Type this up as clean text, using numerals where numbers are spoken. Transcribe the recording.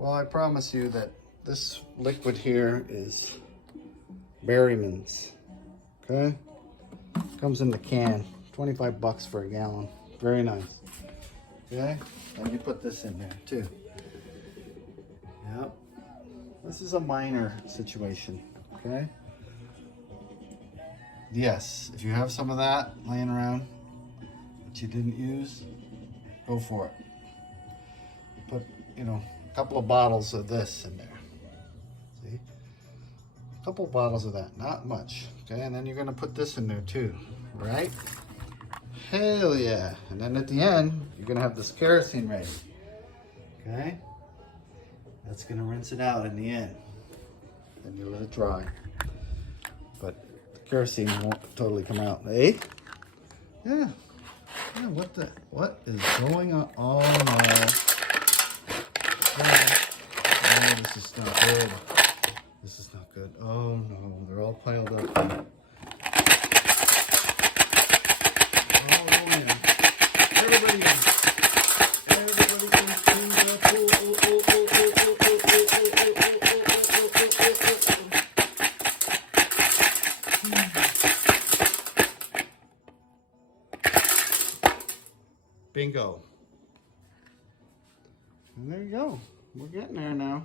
Well, I promise you that this liquid here is Berryman's. Okay? Comes in the can. 25 bucks for a gallon. Very nice. Okay? And you put this in there too. Yep. This is a minor situation. Okay? Yes, if you have some of that laying around that you didn't use, go for it. Put, you know, a couple of bottles of this in there. See? A couple of bottles of that, not much. Okay, and then you're gonna put this in there too, right? Hell yeah. And then at the end, you're gonna have this kerosene ready. Okay? That's gonna rinse it out in the end. Then you let it dry. But the kerosene won't totally come out. Eh? Yeah. Yeah, what is going on? Oh no. Oh, this is not good. This is not good. Oh no, they're all piled up. Oh yeah. Everybody can clean up. Bingo. And there you go. We're getting there now.